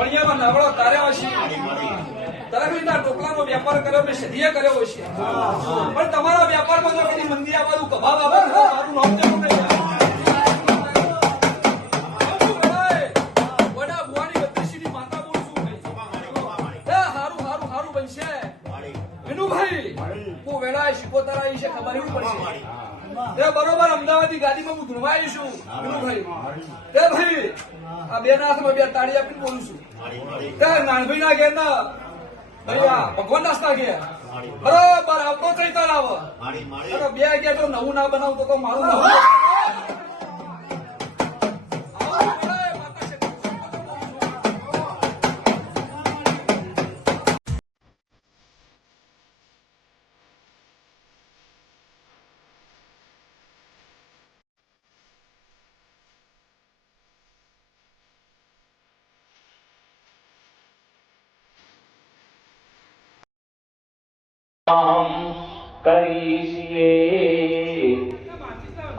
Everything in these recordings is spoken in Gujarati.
વણિયામાં નાવડો તાર્યા હશે, તરફીના ટોપલાનો વેપાર કર્યો મેં સદીએ કર્યો હશે, પણ તમારા વેપારમાં જો કદી મંદી આ બાજુ કભાવ આવે તો મારું નામ દેવું નહીં. બરોબર અમદાવાદી ગાડીમાં હું ધૂળવાઈ છું ભાઈ. આ બે ના હાથમાં બે તાળી આપીને બોલું છું. નાનભાઈ ના ઘેર ના ભૈયા ભગવાન દાસ ના ઘેર બરોબર આવતો ચૈતર આવે બે ગયા તો નવું ના બનાવતો તો મારું નવું.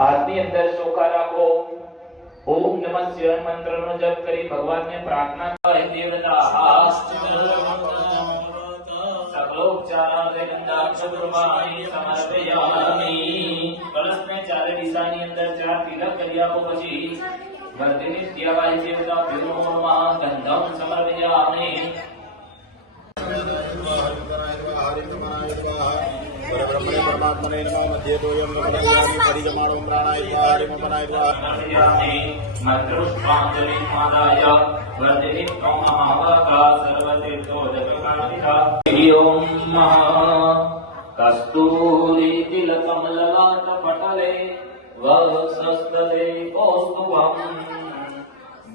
આજની અંદર ચોખા રાખો. ઓમ નમઃ શિવાય મંત્રનો જપ કરી ભગવાનને પ્રાર્થના કરે. દેવતા સકલોપચારે ગંધાક્ષરમાય સમર્પયામિ. કલશને ચારે દિશાની અંદર ચાર તિલક કરી આપો. પછી વર્ધિની ત્યાવાય દેવતા ભીમોમાં ગંધમ સમર્પયામિ. परब्रह्मणे परमात्मने नमः मध्ये तोयं नमः परिजमाणं प्राणाय हरिम बनाय मंत्रोष्पांजलि मादाय वर्धिनि त्वमहावाका सर्वतीर्थो जगकामिका. ओम कस्तूरी तिलकम ललाट पटले वसस्तले कौस्तुभम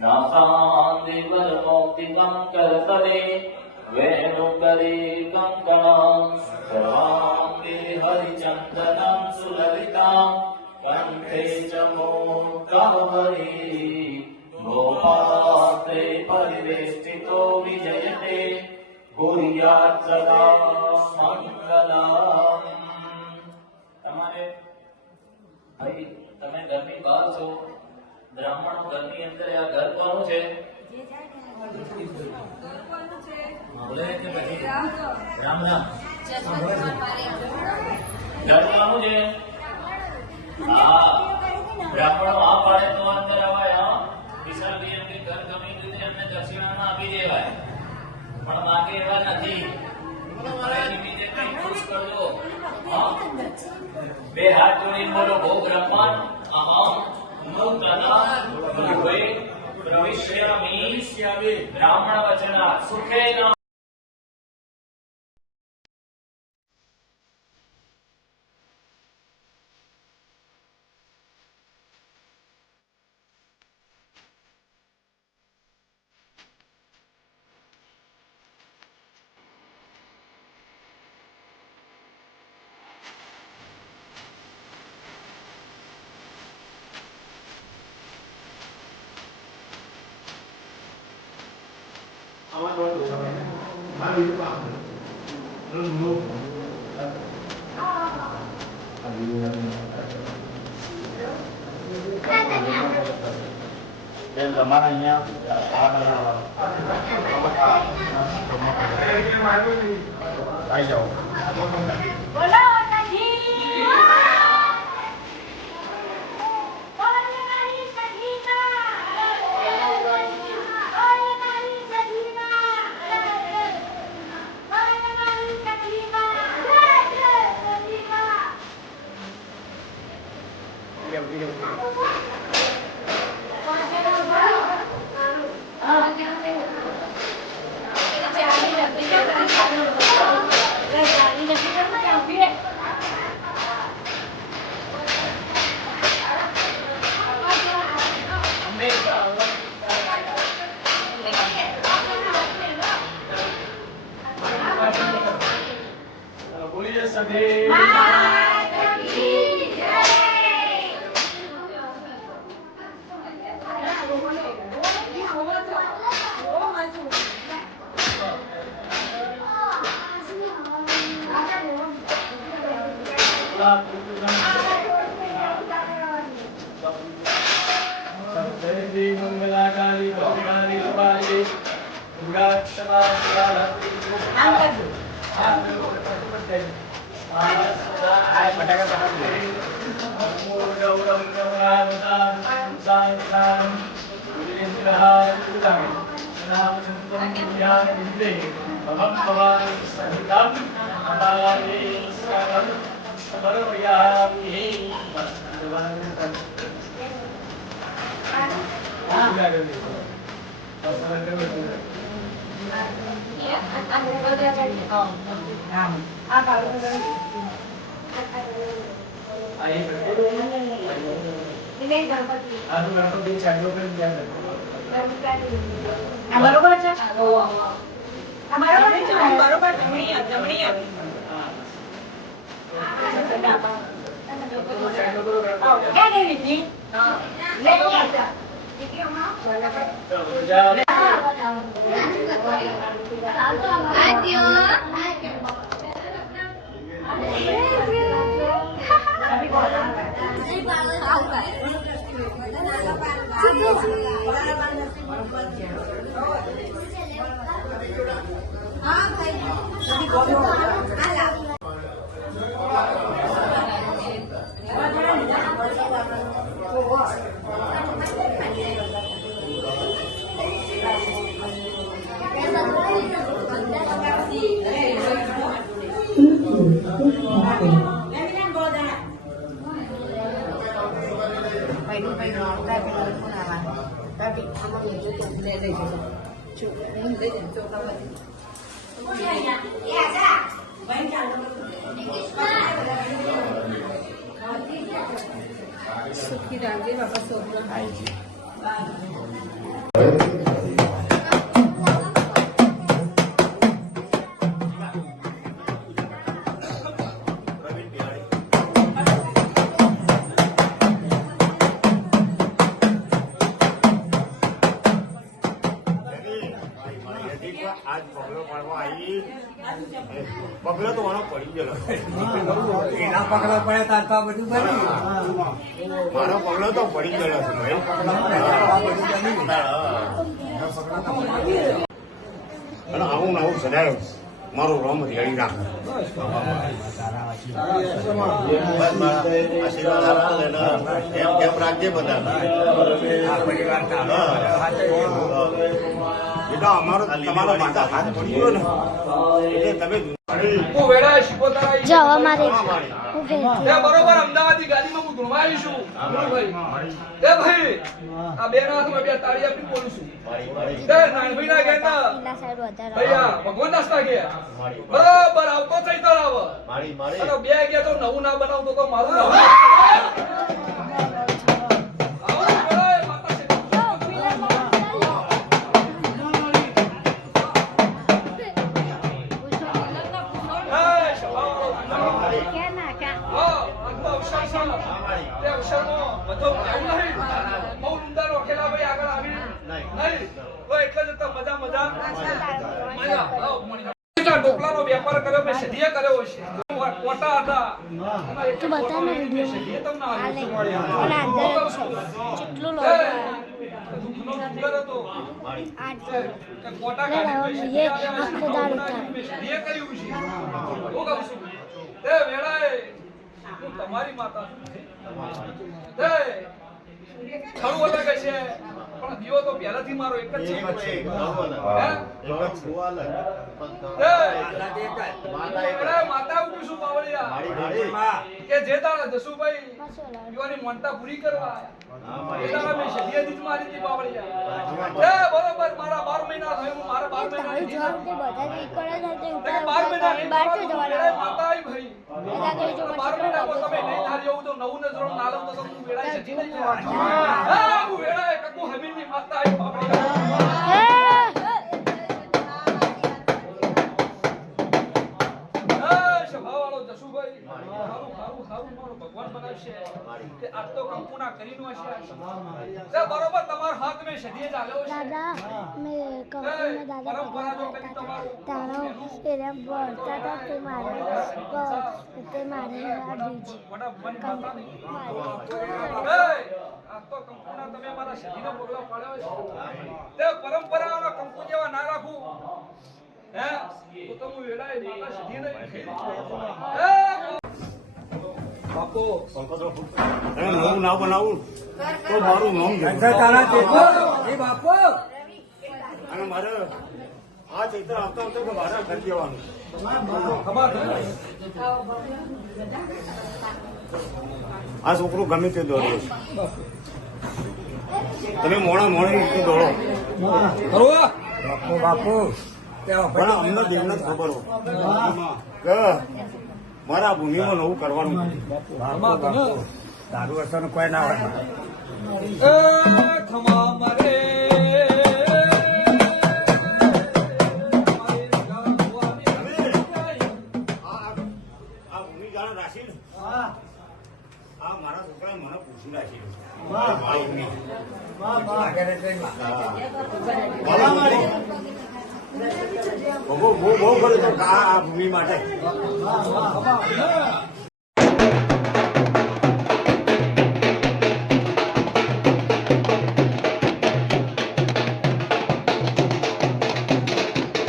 नासान्दिवर मोक्तिकं करतले वेणुकरे कंकणं सर्वांगे हरिचन्दनं सुललितं कंठे च मोक्तावरी गोपात्रे परिवेष्टितो विजयते कुर्यात् सदा मंगलम्. તમારે ભાઈ તમે ઘરની બહાર છો, બ્રાહ્મણો ઘરની અંદર આ ઘર કોનું છે? બોલે કે પછી રામ રામ ઘરનું છે. હા બ્રાહ્મણો આ પાડે તો અંદર અવાય. હા વિશાલભાઈ એમની ઘર ગમી રીતે એમને દક્ષિણામાં આપી દેવાય, પણ બાકી એવા નથી. નિમિત્તે કઈ ખુશ કરજો. બે હાથ જોડીને બોલો ભો બ્રહ્મણ અહમ નૂતના પ્રવિશ્યામિ બ્રાહ્મણ વચના સુખેન. તમારા અહીંયા આવી જાઓ. બરોબર છે બરોબર જમણી સુખી રાખજે બાપા છોકરા આજ પગલો પડવા આવી પગલો તો મારો પડી ગયેલો એના પગલા પડે તાર તો આ બધું બન્યું મારો પગલો તો પડી ગયેલો છે ભાઈ અને આવું ને આવું સદાય મારું રોમ રેડી રાખ આશીર્વાદ એમ કેમ રાખજે બધા બેટા અમારો તમારો માતા હાથ પડી ગયો ને એટલે તમે હું વેળાએ શિકોતરા આવી જો અમારે તે બરોબર અમદાવાદી ગાડીમાં હું ધૂણવા આવી છું ગુરુભાઈ તે ભાઈ આ બે ના હાથમાં બે તાળી આપી બોલું છું તે નાનભાઈ ના કહેતા પેલા સાઈડ વધારે ભૈયા ભગવાન દાસના ગયા બરાબર આવતો ચૈતર આવે અને બે ગયા તો નવું ના બનાવતો તો મારું નવું આવો વેળાએ માતા છે ઢોકલાનો વેપાર કર્યો મેં સદીએ કર્યો છે કોટા હતા તું બતા ને વિડિયો હાલે અને અંદર જ છે કેટલું લોગ કોટા લે આખો દારૂ થાય સદીએ કર્યું છે હું કહું છું તે વેળાએ હું તમારી માતા તે ખરું અલગ છે પણ દીવો તો પહેલાથી મારો એક જ છે માતા ઉઠું છું બાવળિયા કે જે તારા જસુભાઈ યુવાની મોનતા પૂરી કરવા એ તારા મેં સદીએથી જ મારી હતી બાવળિયા બરોબર મારા 12 મહિના થયો હું મારા 12 મહિના તારું જોબ તે બધા જ કરે છે તે ઉપર 12 મહિના નહીં બાર તો જવાનું માતા આવી ભાઈ એના કે જો 12 મહિના તમે નહીં ધારી એવું તો નવું નજરો ના લઉં તો હું વેળાએ સદી નહીં હા હું વેળાએ કકુ હમીરની માતા આવી બાવળિયા ભગવાન બનાવશે કે આ તો કંકુના કરીનો હશે તે બરોબર તમારો હાથ મે સદીએ ચાલ્યો છે દાદા મેં કંપની દાદા પરંપરા જો કદી તમારું તારો એને બોલતા હતા તે મારે આ બીજ મોટા ભગવાન માતા નહીં આ તો કંકુના તમે મારા સદીનો પગલો પાડ્યો છે તે પરંપરાઓનો કંકુ જેવા ના રાખું તો તમે વેળાએ માતા સીધી નહીં. બાપુ નવું ના બનાવું તો મારું નામ અંદર તારા ચેતો એ બાપુ અને મારે આ ચૈત્ર આવતા આવતા તો મારા ઘર જવાનું. ખબર છે? આ છોકરું ગમે તે દોડે તમે મોડા રીતે દોડો ખરું? બાપુ બાપુ પણ અમને દેવને જ ખબર હોય કે મારા ભૂમિમાં નવું કરવાનું. બાપુ તારું અસર કોઈ ના હોય એ ખમા મારે આ ભૂમિ જાણે રાખી ને આ મારા છોકરાએ મને પૂછ્યું રાખી બહુ કર્યું તો આ ભૂમિ માટે